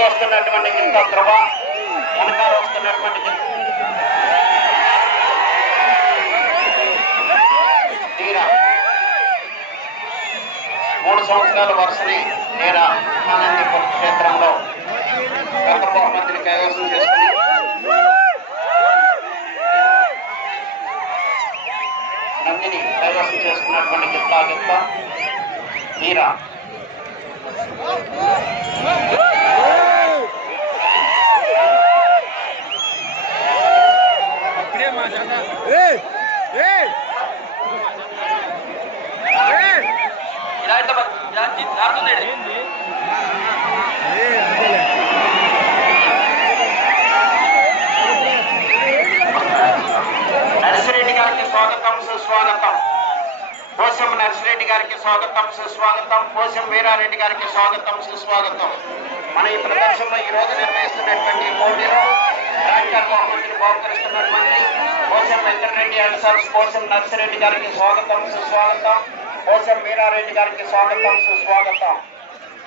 ముందు వస్తున్నటువంటి గింత ధ్రువ వెనకాల వస్తున్నటువంటి తీరా. మూడు సంవత్సరాల వరుసని నేరా మహానంది క్షేత్రంలో గత బహుమతిని కైవసం చేసుకుని నందిని కైవసం చేసుకున్నటువంటి గిత్తా గిత్త తీరా. నర్సిరెడ్డి గారికి స్వాగతం సుస్వాగతం. పోసం నర్సిరెడ్డి గారికి స్వాగతం సుస్వాగతం. పోసం వీరారెడ్డి గారికి స్వాగతం సుస్వాగతం. మన ఈ ప్రదర్శనలో ఈ రోజు నిర్వహిస్తున్నటువంటి డాక్టర్ పోటీలో ట్రాక్టర్ బహుమతిని బహుకరిస్తున్నటువంటి పోసం వెంకటరెడ్డి అండ్ సన్స్ పోసం నర్సిరెడ్డి గారికి స్వాగతం సుస్వాగతం. పోసం మీనారెడ్డి గారికి స్వాగతం సుస్వాగతం.